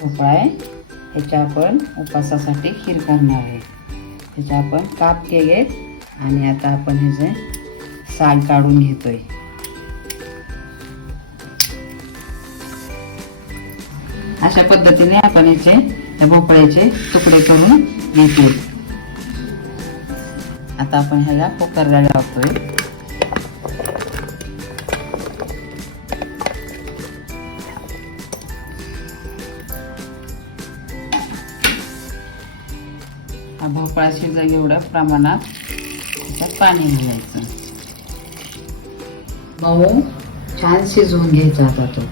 भोपळा आहे, ह्याच्या आपण उपासासाठी खीर करणार आहे. ह्याच्या आपण काप केले आणि आता आपण ह्याचे साल काढून घेतोय. अशा पद्धतीने आपण ह्याचे भोपळ्याचे तुकडे करून घेतोय. आता आपण ह्याला कुकरला लावतोय. हा भोपळा शिजेल एवढ्या प्रमाणात त्याच्यात पाणी घालायचं. मऊ छान शिजवून घ्यायचा. आता तो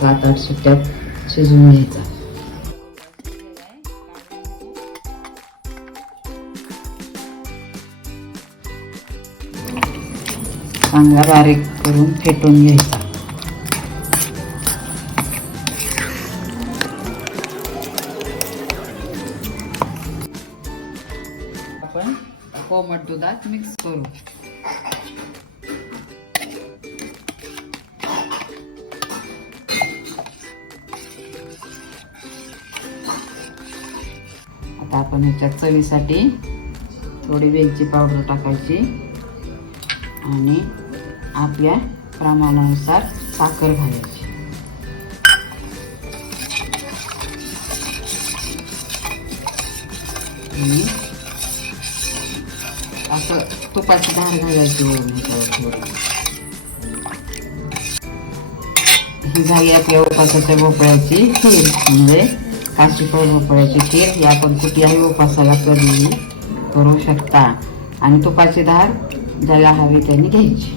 7-8 शिट्ट्यात शिजवून घ्यायचा. चांगला बारीक करून फेटून घ्यायचा. आपण कोमट दुधात मिक्स करू. आता आपण ह्याच्यात चवीसाठी थोडी वेलची पावडर टाकायची आणि आपल्या प्रमाणानुसार साखर घालायची. आणि असं तुपाची धार घालायची वरून थोडी. ही झाली आपल्या उपासाच्या भोपळ्याची खीर, म्हणजे काशीफळ भोपळ्याची खीर. ही आपण कुठल्याही उपासाला कधीही करू शकता. आणि तुपाची धार ज्याला हवी त्यांनी घ्यायची.